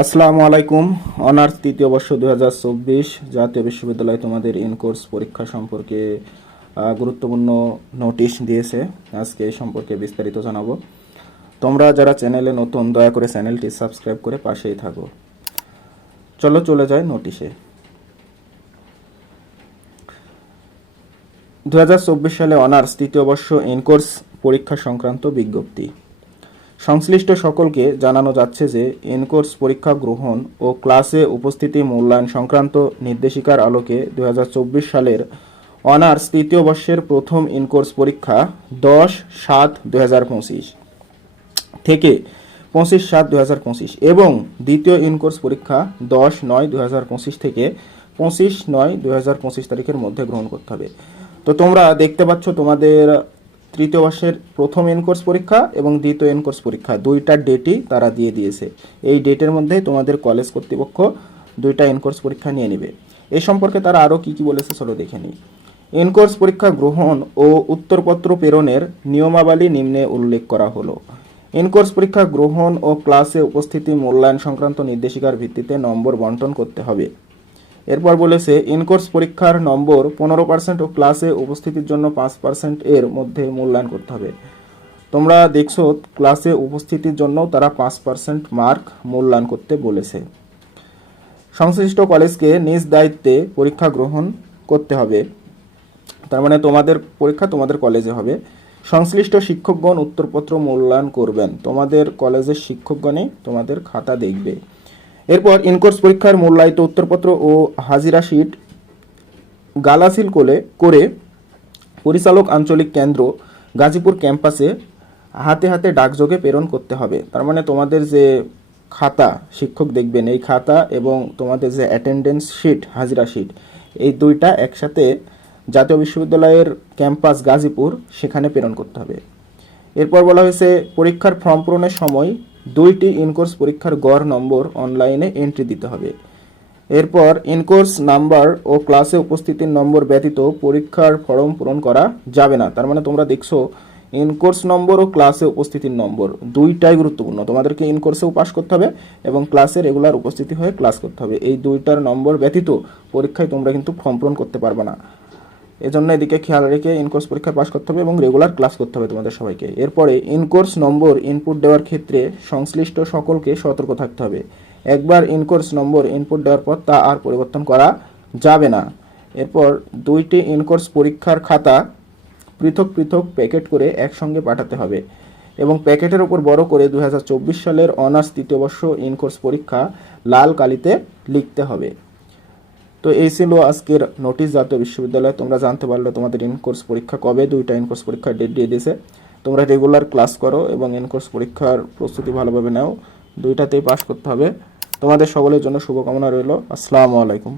আসসালামু আলাইকুম। অনার্স তৃতীয় বর্ষ দু হাজার চব্বিশ জাতীয় বিশ্ববিদ্যালয় তোমাদের ইন কোর্স পরীক্ষা সম্পর্কে গুরুত্বপূর্ণ নোটিশ দিয়েছে। আজকে এই সম্পর্কে বিস্তারিত জানাব। তোমরা যারা চ্যানেলে নতুন, দয়া করে চ্যানেলটি সাবস্ক্রাইব করে পাশেই থাকো। চলো চলে যাই নোটিশে। দু হাজার চব্বিশ সালে অনার্স তৃতীয় বর্ষ ইন কোর্স পরীক্ষা সংক্রান্ত বিজ্ঞপ্তি। সংশ্লিষ্ট সকলকে জানানো যাচ্ছে যে এনকোর্স পরীক্ষা গ্রহণ ও ক্লাসে উপস্থিতি মূল্যায়ন সংক্রান্ত নির্দেশিকার আলোকে দু হাজার চব্বিশ সালের অনার্স তৃতীয় বর্ষের প্রথম ইনকোর্স পরীক্ষা দশ সাত দুই থেকে পঁচিশ সাত দুই এবং দ্বিতীয় ইনকোর্স পরীক্ষা দশ নয় দুই থেকে পঁচিশ নয় দুই তারিখের মধ্যে গ্রহণ করতে হবে। তো তোমরা দেখতে পাচ্ছ তোমাদের তৃতীয় বর্ষের প্রথম এনকোর্স পরীক্ষা এবং দ্বিতীয় এনকোর্স পরীক্ষা দুইটার ডেটই তারা দিয়ে দিয়েছে। এই ডেটের মধ্যে তোমাদের কলেজ কর্তৃপক্ষ দুইটা এনকোর্স পরীক্ষা নিয়ে নেবে। এই সম্পর্কে তারা আরও কী কী বলেছে চলো দেখে নিই। এনকোর্স পরীক্ষা গ্রহণ ও উত্তরপত্র প্রেরণের নিয়মাবলী নিম্নে উল্লেখ করা হলো। এনকোর্স পরীক্ষা গ্রহণ ও ক্লাসে উপস্থিতি মূল্যায়ন সংক্রান্ত নির্দেশিকার ভিত্তিতে নম্বর বন্টন করতে হবে। এরপর বলেছে, ইনকোর্স পরীক্ষার নম্বর পনেরো পার্সেন্ট ও ক্লাসে উপস্থিতির জন্য পাঁচ পার্সেন্ট এর মধ্যে মূল্যায়ন করতে হবে। তোমরা দেখছ, ক্লাসে উপস্থিতির জন্য তারা পাঁচ পার্সেন্ট মার্ক মূল্যায়ন করতে বলেছে। সংশ্লিষ্ট কলেজকে নিজ দায়িত্বে পরীক্ষা গ্রহণ করতে হবে। তার মানে তোমাদের পরীক্ষা তোমাদের কলেজে হবে। সংশ্লিষ্ট শিক্ষকগণ উত্তরপত্র মূল্যায়ন করবেন। তোমাদের কলেজের শিক্ষকগণই তোমাদের খাতা দেখবে। এরপর ইনকোর্স পরীক্ষার মূল্যায়িত উত্তরপত্র ও হাজিরা শিট গালাসিল কোলে করে পরিচালক আঞ্চলিক কেন্দ্র গাজীপুর ক্যাম্পাসে হাতে হাতে ডাকযোগে প্রেরণ করতে হবে। তার মানে তোমাদের যে খাতা, শিক্ষক দেখবেন, এই খাতা এবং তোমাদের যে অ্যাটেন্ডেন্স শিট হাজিরা শিট এই দুইটা একসাথে জাতীয় বিশ্ববিদ্যালয়ের ক্যাম্পাস গাজীপুর সেখানে প্রেরণ করতে হবে। এরপর বলা হয়েছে পরীক্ষার ফর্ম পূরণের সময় দুইটি ইনকোর্স পরীক্ষার গড় নম্বর অনলাইনে এন্ট্রি দিতে হবে। এরপর ইনকোর্স নাম্বার ও ক্লাসে উপস্থিতির নম্বর ব্যতীত পরীক্ষার ফর্ম পূরণ করা যাবে না। তার মানে তোমরা দেখছ, ইনকোর্স নম্বর ও ক্লাসে উপস্থিতির নম্বর দুইটাই গুরুত্বপূর্ণ। তোমাদেরকে ইনকোর্সেও পাস করতে হবে এবং ক্লাসে রেগুলার উপস্থিতি হয়ে ক্লাস করতে হবে। এই দুইটার নম্বর ব্যতীত পরীক্ষায় তোমরা কিন্তু ফর্ম পূরণ করতে পারবে না। এজন্য এদিকে খেয়াল রেখে ইনকোর্স পরীক্ষা পাস করতে হবে এবং রেগুলার ক্লাস করতে হবে তোমাদের সবাইকে। এরপরে ইনকোর্স নম্বর ইনপুট দেওয়ার ক্ষেত্রে সংশ্লিষ্ট সকলকে সতর্ক থাকতে হবে। একবার ইনকোর্স নম্বর ইনপুট দেওয়ার পর তা আর পরিবর্তন করা যাবে না। এরপর দুইটি ইনকোর্স পরীক্ষার খাতা পৃথক পৃথক প্যাকেট করে একসঙ্গে পাঠাতে হবে এবং প্যাকেটের ওপর বড় করে দু হাজার চব্বিশ সালের অনার্স তৃতীয় বর্ষ ইনকোর্স পরীক্ষা লাল কালিতে লিখতে হবে। তো এই ছিল আজকের নোটিশ জাতীয় বিশ্ববিদ্যালয়ে। তোমরা জানতে পারলে তোমাদের ইন কোর্স পরীক্ষা কবে? দুইটা ইনকোর্স পরীক্ষার ডেট দিয়ে দিয়েছে। তোমরা রেগুলার ক্লাস করো এবং ইনকোর্স পরীক্ষার প্রস্তুতি ভালোভাবে নাও। দুইটাতেই পাশ করতে হবে। তোমাদের সকলের জন্য শুভকামনা রইল। আসসালামু আলাইকুম।